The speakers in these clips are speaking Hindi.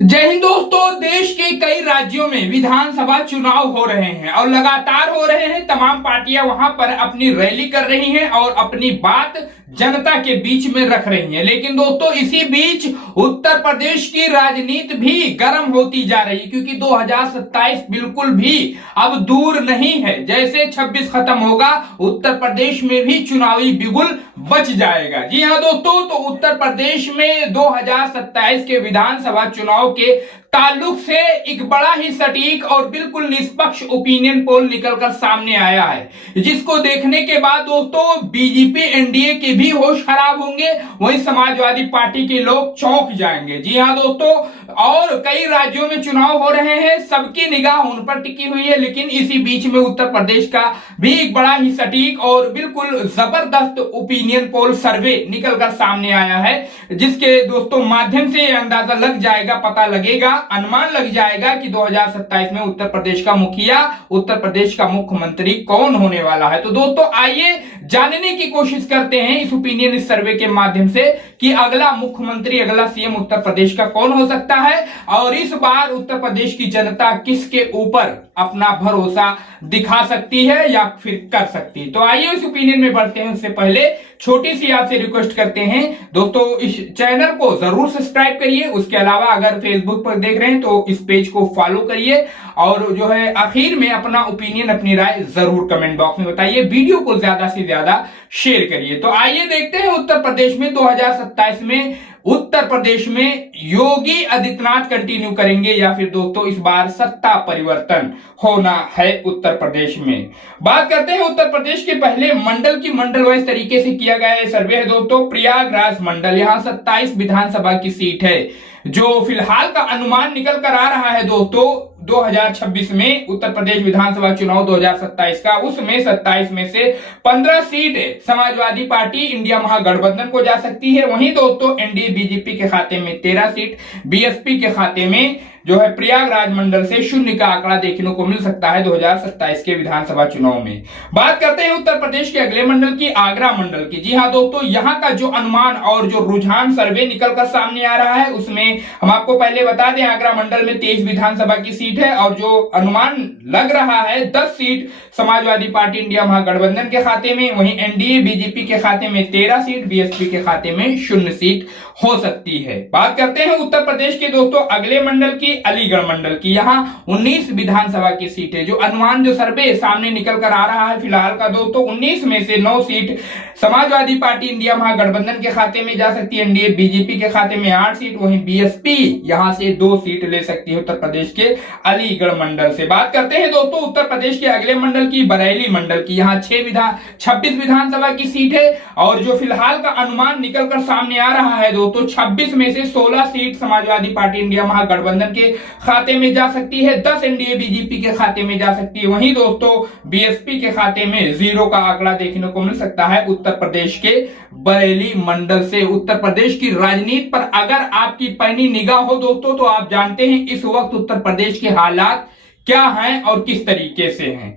जय हिंद दोस्तों। देश के कई राज्यों में विधानसभा चुनाव हो रहे हैं और लगातार हो रहे हैं। तमाम पार्टियां वहां पर अपनी रैली कर रही हैं और अपनी बात जनता के बीच में रख रही हैं। लेकिन दोस्तों इसी बीच उत्तर प्रदेश की राजनीति भी गर्म होती जा रही है, क्योंकि 2027 बिल्कुल भी अब दूर नहीं है। जैसे 26 खत्म होगा उत्तर प्रदेश में भी चुनावी बिगुल बच जाएगा। जी हां दोस्तों, तो उत्तर प्रदेश में 2027 के विधानसभा चुनाव के ताल्लुक से एक बड़ा ही सटीक और बिल्कुल निष्पक्ष ओपिनियन पोल निकलकर सामने आया है, जिसको देखने के बाद दोस्तों बीजेपी एनडीए के भी होश खराब होंगे, वहीं समाजवादी पार्टी के लोग चौंक जाएंगे। जी हां दोस्तों, और कई राज्यों में चुनाव हो रहे हैं, सबकी निगाह उन पर टिकी हुई है। लेकिन इसी बीच में उत्तर प्रदेश का भी एक बड़ा ही सटीक और बिल्कुल जबरदस्त ओपिनियन पोल सर्वे निकलकर सामने आया है, जिसके दोस्तों माध्यम से अंदाजा लग जाएगा, पता लगेगा, अनुमान लग जाएगा कि 2027 में उत्तर प्रदेश का मुखिया, उत्तर प्रदेश का मुख्यमंत्री कौन होने वाला है। तो दोस्तों आइए जानने की कोशिश करते हैं इस ओपिनियन सर्वे के माध्यम से कि अगला मुख्यमंत्री, अगला सीएम उत्तर प्रदेश का कौन हो सकता है और इस बार उत्तर प्रदेश की जनता किसके ऊपर अपना भरोसा दिखा सकती है या फिर कर सकती है। तो आइए इस ओपिनियन में बढ़ते हैं। उससे पहले छोटी सी आपसे रिक्वेस्ट करते हैं दोस्तों, इस चैनल को जरूर सब्सक्राइब करिए। उसके अलावा अगर फेसबुक पर देख रहे हैं तो इस पेज को फॉलो करिए और जो है आखिर में अपना ओपिनियन, अपनी राय जरूर कमेंट बॉक्स में बताइए। वीडियो को ज्यादा से ज्यादा शेयर करिए। तो आइए देखते हैं उत्तर प्रदेश में 2027 में उत्तर प्रदेश में योगी आदित्यनाथ कंटिन्यू करेंगे या फिर दोस्तों इस बार सत्ता परिवर्तन होना है उत्तर प्रदेश में। बात करते हैं उत्तर प्रदेश के पहले मंडल की। मंडल वाइज तरीके से किया गया सर्वे है दोस्तों। प्रयागराज मंडल, यहां 27 विधानसभा की सीट है। जो फिलहाल का अनुमान निकल कर आ रहा है दोस्तों 2026 में उत्तर प्रदेश विधानसभा चुनाव 2027 का, उसमें 27 में से 15 सीट समाजवादी पार्टी इंडिया महागठबंधन को जा सकती है। वहीं दोस्तों एनडीए बीजेपी के खाते में 13 सीट, बीएसपी के खाते में जो है प्रयागराज मंडल से 0 का आंकड़ा देखने को मिल सकता है 2027 के विधानसभा चुनाव में। बात करते हैं उत्तर प्रदेश के अगले मंडल की, आगरा मंडल की। जी हां दोस्तों, यहां का जो अनुमान और जो रुझान सर्वे निकलकर सामने आ रहा है उसमें हम आपको पहले बता दें, आगरा मंडल में 23 विधानसभा की सीट है और जो अनुमान लग रहा है 10 सीट समाजवादी पार्टी इंडिया महागठबंधन के खाते में, वहीं एनडीए बीजेपी के खाते में 13 सीट, बीएसपी के खाते में 0 सीट हो सकती है। बात करते हैं उत्तर प्रदेश के दोस्तों अगले मंडल की, अलीगढ़ मंडल की। यहां 19 विधानसभा की सीट है। जो अनुमान, जो सर्वे सामने निकल कर आ रहा है फिलहाल का दोस्तों, 19 में से 9 सीट समाजवादी पार्टी इंडिया महागठबंधन के खाते में जा सकती है, एनडीए बीजेपी के खाते में 8 सीट, वहीं बीएसपी यहां से 2 सीट ले सकती है उत्तर प्रदेश के अलीगढ़ मंडल से। बात करते हैं दोस्तों उत्तर प्रदेश के अगले मंडल की, बरेली मंडल की। यहां 26 विधानसभा की सीट है और जो फिलहाल का अनुमान निकल कर सामने आ रहा है दोस्तों 26 में से 16 सीट समाजवादी पार्टी इंडिया महागठबंधन के खाते में जा सकती है, 10 एनडीए बीजेपी के खाते में जा सकती है। वहीं दोस्तों बीएसपी के खाते में 0 का आंकड़ा देखने को मिल सकता है उत्तर प्रदेश के बरेली मंडल से। उत्तर प्रदेश की राजनीति पर अगर आपकी पैनी निगाह हो दोस्तों तो आप जानते हैं इस वक्त उत्तर प्रदेश के हालात क्या हैं और किस तरीके से हैं।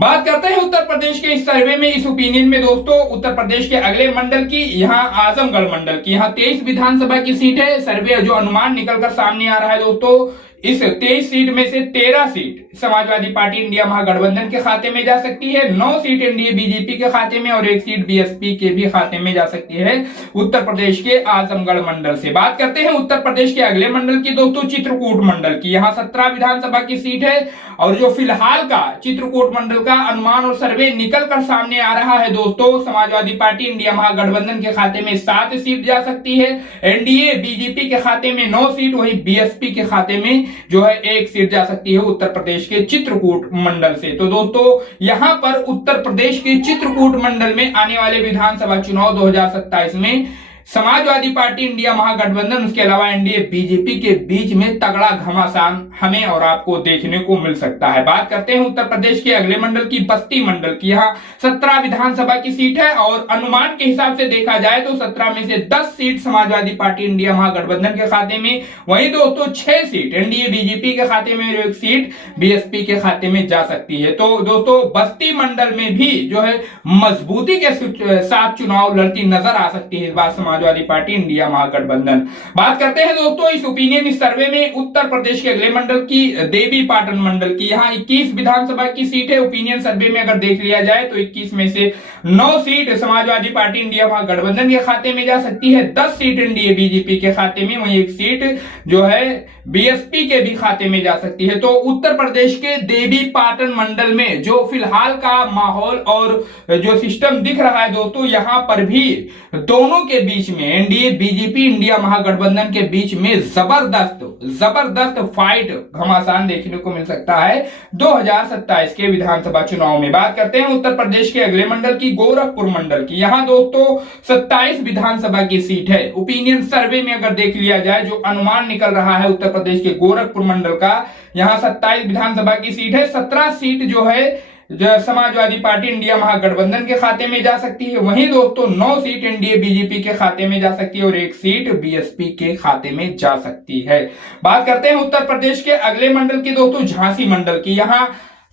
बात करते हैं उत्तर प्रदेश के इस सर्वे में, इस ओपिनियन में दोस्तों उत्तर प्रदेश के अगले मंडल की, यहां आजमगढ़ मंडल की। यहां 23 विधानसभा की सीट है। सर्वे जो अनुमान निकलकर सामने आ रहा है दोस्तों, इस 23 सीट में से 13 सीट समाजवादी पार्टी इंडिया महागठबंधन के खाते में जा सकती है, 9 सीट एनडीए बीजेपी के खाते में और 1 सीट बीएसपी के भी खाते में जा सकती है उत्तर प्रदेश के आजमगढ़ मंडल से। बात करते हैं उत्तर प्रदेश के अगले मंडल की दोस्तों, चित्रकूट मंडल की। यहां 17 विधानसभा की सीट है और जो फिलहाल का चित्रकूट मंडल का अनुमान और सर्वे निकल कर सामने आ रहा है दोस्तों, समाजवादी पार्टी इंडिया महागठबंधन के खाते में 7 सीट जा सकती है, एनडीए बीजेपी के खाते में 9 सीट, वहीं बीएसपी के खाते में जो है 1 सीट जा सकती है उत्तर प्रदेश के चित्रकूट मंडल से। तो दोस्तों यहां पर उत्तर प्रदेश के चित्रकूट मंडल में आने वाले विधानसभा चुनाव 2027 में समाजवादी पार्टी इंडिया महागठबंधन, उसके अलावा एनडीए बीजेपी के बीच में तगड़ा घमासान हमें और आपको देखने को मिल सकता है। बात करते हैं उत्तर प्रदेश के अगले मंडल की, बस्ती मंडल की। यहां 17 विधानसभा की सीट है और अनुमान के हिसाब से देखा जाए तो 17 में से 10 सीट समाजवादी पार्टी इंडिया महागठबंधन के खाते में, वहीं दोस्तों 6 सीट एनडीए बीजेपी के खाते में और 1 सीट बीएसपी के खाते में जा सकती है। तो दोस्तों बस्ती मंडल में भी जो है मजबूती के साथ चुनाव लड़ती नजर आ सकती है इस बार समाजवादी पार्टी इंडिया महागठबंधन। बात करते हैं दोस्तों इस ओपिनियन सर्वे में उत्तर प्रदेश के अगले मंडल की, देवी पाटन मंडल की। यहाँ 21 विधानसभा की सीट है। ओपिनियन सर्वे में अगर देख लिया जाए तो 21 में से 9 सीट समाजवादी पार्टी इंडिया महागठबंधन के खाते में जा सकती है, 10 सीट एनडीए बीजेपी के खाते में, वहीं 1 सीट जो है बीएसपी के भी खाते में जा सकती है। तो उत्तर प्रदेश के देवी पाटन मंडल में जो फिलहाल का माहौल और जो सिस्टम दिख रहा है दोस्तों, यहां पर भी दोनों के बीच में, एनडीए बीजेपी इंडिया महागठबंधन के बीच में जबरदस्त फाइट घमासान देखने को मिल सकता है 2027 के विधानसभा चुनाव में। बात करते हैं उत्तर प्रदेश के अगले मंडल की, गोरखपुर मंडल की। यहां दोस्तों 27 विधानसभा की सीट है। ओपिनियन सर्वे में अगर देख लिया जाए जो अनुमान निकल रहा है उत्तर प्रदेश के गोरखपुर मंडल का, यहां 27 विधानसभा की सीट है। 17 सीट जो है समाजवादी पार्टी इंडिया महागठबंधन के खाते में जा सकती है, वहीं दोस्तों 9 सीट एनडीए बीजेपी के खाते में जा सकती है और 1 सीट बीएसपी के खाते में जा सकती है। बात करते हैं उत्तर प्रदेश के अगले मंडल की दोस्तों, झांसी मंडल की। यहां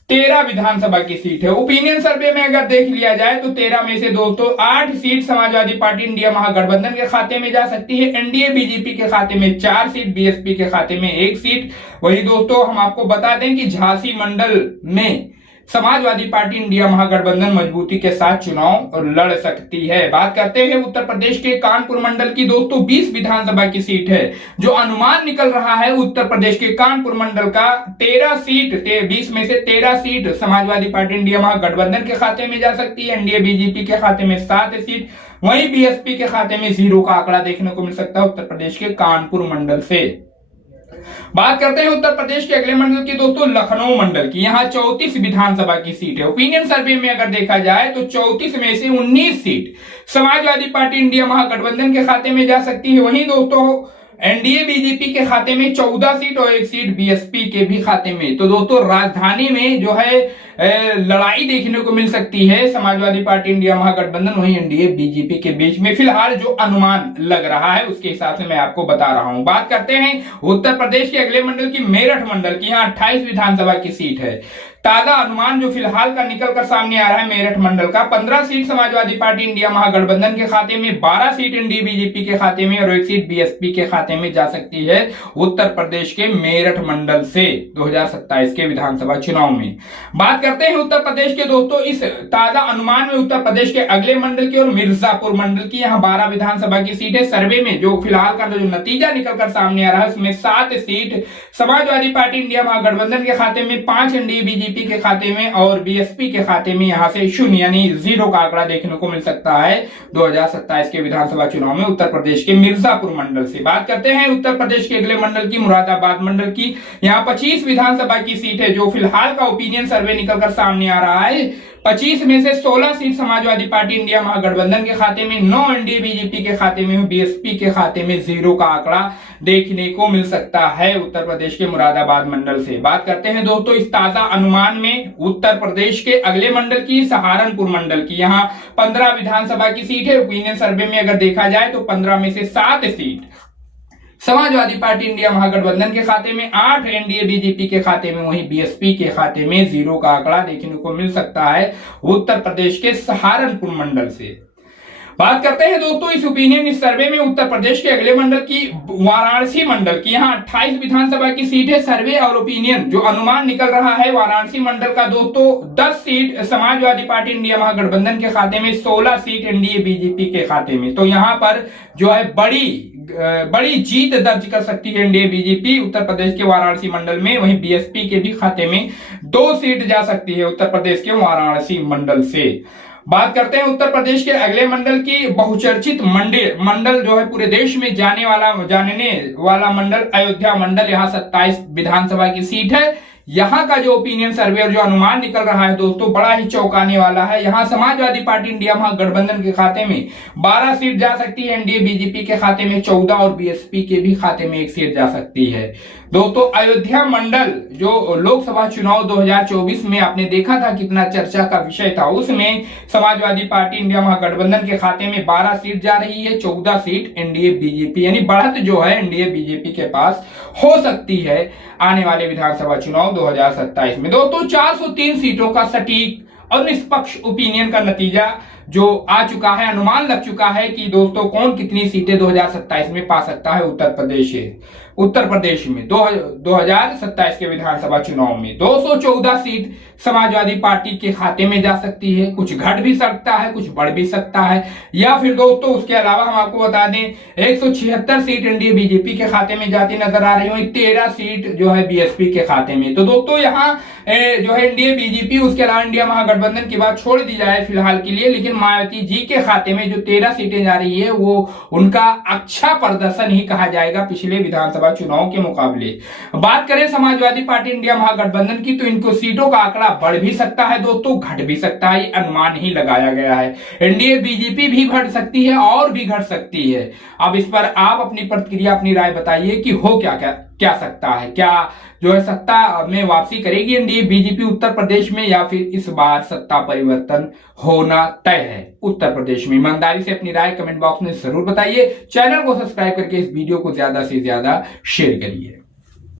13 विधानसभा की सीट है। ओपिनियन सर्वे में अगर देख लिया जाए तो 13 में से दोस्तों 8 सीट समाजवादी पार्टी इंडिया महागठबंधन के खाते में जा सकती है, एनडीए बीजेपी के खाते में 4 सीट, बीएसपी के खाते में 1 सीट। वही दोस्तों हम आपको बता दें कि झांसी मंडल में समाजवादी पार्टी इंडिया महागठबंधन मजबूती के साथ चुनाव लड़ सकती है। बात करते हैं उत्तर प्रदेश के कानपुर मंडल की दोस्तों, 20 विधानसभा की सीट है। जो अनुमान निकल रहा है उत्तर प्रदेश के कानपुर मंडल का, 13 सीट, 20 में से 13 सीट समाजवादी पार्टी इंडिया महागठबंधन के खाते में जा सकती है, एनडीए बीजेपी के खाते में 7 सीट, वहीं बीएसपी के खाते में 0 का आंकड़ा देखने को मिल सकता है उत्तर प्रदेश के कानपुर मंडल से। बात करते हैं उत्तर प्रदेश के अगले मंडल की दोस्तों, लखनऊ मंडल की। यहां 34 विधानसभा की सीट है। ओपिनियन सर्वे में अगर देखा जाए तो 34 में से 19 सीट समाजवादी पार्टी इंडिया महागठबंधन के खाते में जा सकती है, वहीं दोस्तों एनडीए बीजेपी के खाते में 14 सीट और 1 सीट बीएसपी के भी खाते में। तो दोस्तों राजधानी में जो है लड़ाई देखने को मिल सकती है समाजवादी पार्टी इंडिया महागठबंधन वहीं एनडीए बीजेपी के बीच में। फिलहाल जो अनुमान लग रहा है उसके हिसाब से मैं आपको बता रहा हूं। बात करते हैं उत्तर प्रदेश के अगले मंडल की, मेरठ मंडल की। यहाँ 28 विधानसभा की सीट है। ताजा अनुमान जो फिलहाल का निकल कर सामने आ रहा है मेरठ मंडल का, 15 सीट समाजवादी पार्टी इंडिया महागठबंधन के खाते में, 12 सीट एनडीए बीजेपी के खाते में और 1 सीट बीएसपी के खाते में जा सकती है उत्तर प्रदेश के मेरठ मंडल से 2027 के विधानसभा चुनाव में। बात करते हैं उत्तर प्रदेश के दोस्तों इस ताजा अनुमान में उत्तर प्रदेश के अगले मंडल की और मिर्जापुर मंडल की। यहाँ 12 विधानसभा की सीट है। सर्वे में जो फिलहाल का जो नतीजा निकलकर सामने आ रहा है उसमें 7 सीट समाजवादी पार्टी इंडिया महागठबंधन के खाते में, 5 एनडीए बीजेपी के खाते में और बीएसपी के खाते में यहां से 0 यानी 0 का आंकड़ा देखने को मिल सकता है 2027 के विधानसभा चुनाव में उत्तर प्रदेश के मिर्जापुर मंडल से। बात करते हैं उत्तर प्रदेश के अगले मंडल की, मुरादाबाद मंडल की। यहां 25 विधानसभा की सीट है। जो फिलहाल का ओपिनियन सर्वे निकलकर सामने आ रहा है, 25 में से 16 सीट समाजवादी पार्टी इंडिया महागठबंधन के खाते में, 9 एनडीए बीजेपी के खाते में, बीएसपी के खाते में 0 का आंकड़ा देखने को मिल सकता है उत्तर प्रदेश के मुरादाबाद मंडल से। बात करते हैं दोस्तों इस ताजा अनुमान में उत्तर प्रदेश के अगले मंडल की, सहारनपुर मंडल की। यहाँ 15 विधानसभा की सीट है। ओपिनियन सर्वे में अगर देखा जाए तो 15 में से 7 सीट समाजवादी पार्टी इंडिया महागठबंधन के खाते में, 8 एनडीए बीजेपी के खाते में, वहीं बीएसपी के खाते में 0 का आंकड़ा देखने को मिल सकता है उत्तर प्रदेश के सहारनपुर मंडल से। बात करते हैं दोस्तों इस ओपिनियन इस सर्वे में उत्तर प्रदेश के अगले मंडल की, वाराणसी मंडल की। यहाँ 28 विधानसभा की सीट है। सर्वे और ओपिनियन जो अनुमान निकल रहा है वाराणसी मंडल का दोस्तों, 10 सीट समाजवादी पार्टी इंडिया महागठबंधन के खाते में, 16 सीट एनडीए बीजेपी के खाते में। तो यहाँ पर जो है बड़ी जीत दर्ज कर सकती है एनडीए बीजेपी उत्तर प्रदेश के वाराणसी मंडल में, वहीं बीएसपी के भी खाते में 2 सीट जा सकती है उत्तर प्रदेश के वाराणसी मंडल से। बात करते हैं उत्तर प्रदेश के अगले मंडल की, बहुचर्चित मंडल जो है पूरे देश में जानने वाला मंडल, अयोध्या मंडल। यहाँ 27 विधानसभा की सीट है। यहाँ का जो ओपिनियन सर्वे और जो अनुमान निकल रहा है दोस्तों बड़ा ही चौंकाने वाला है। यहाँ समाजवादी पार्टी इंडिया महागठबंधन के खाते में 12 सीट जा सकती है, एनडीए बीजेपी के खाते में 14 और बीएसपी के भी खाते में 1 सीट जा सकती है। दोस्तों अयोध्या मंडल जो लोकसभा चुनाव 2024 में आपने देखा था कितना चर्चा का विषय था, उसमें समाजवादी पार्टी इंडिया महागठबंधन के खाते में 12 सीट जा रही है, 14 सीट एनडीए बीजेपी, यानी बढ़त जो है एनडीए बीजेपी के पास हो सकती है आने वाले विधानसभा चुनाव 2027 में। दोस्तों 403 सीटों का सटीक और निष्पक्ष ओपिनियन का नतीजा जो आ चुका है, अनुमान लग चुका है कि दोस्तों कौन कितनी सीटें 2027 में पा सकता है उत्तर प्रदेश में 2027 के विधानसभा चुनाव में 214 सीट समाजवादी पार्टी के खाते में जा सकती है। कुछ घट भी सकता है, कुछ बढ़ भी सकता है, या फिर दोस्तों उसके अलावा हम आपको बता दें 176 सीट एनडीए बीजेपी के खाते में जाती नजर आ रही है, 13 सीट जो है बीएसपी के खाते में। तो दोस्तों यहाँ जो है एनडीए बीजेपी, उसके अलावा इंडिया महागठबंधन की बात छोड़ दी जाए फिलहाल के लिए, लेकिन मायावती जी के खाते में जो 13 सीटें जा रही है वो उनका अच्छा प्रदर्शन ही कहा जाएगा पिछले विधानसभा चुनाव के मुकाबले। बात करें समाजवादी पार्टी इंडिया महागठबंधन की, तो इनको सीटों का आंकड़ा बढ़ भी सकता है दोस्तों, घट भी सकता है, अनुमान ही लगाया गया है। एनडीए बीजेपी भी घट सकती है और भी घट सकती है। अब इस पर आप अपनी प्रतिक्रिया, अपनी राय बताइए कि हो क्या सकता है, क्या जो है सत्ता में वापसी करेगी एनडीए बीजेपी उत्तर प्रदेश में, या फिर इस बार सत्ता परिवर्तन होना तय है उत्तर प्रदेश में। ईमानदारी से अपनी राय कमेंट बॉक्स में जरूर बताइए। चैनल को सब्सक्राइब करके इस वीडियो को ज्यादा से ज्यादा शेयर करिए।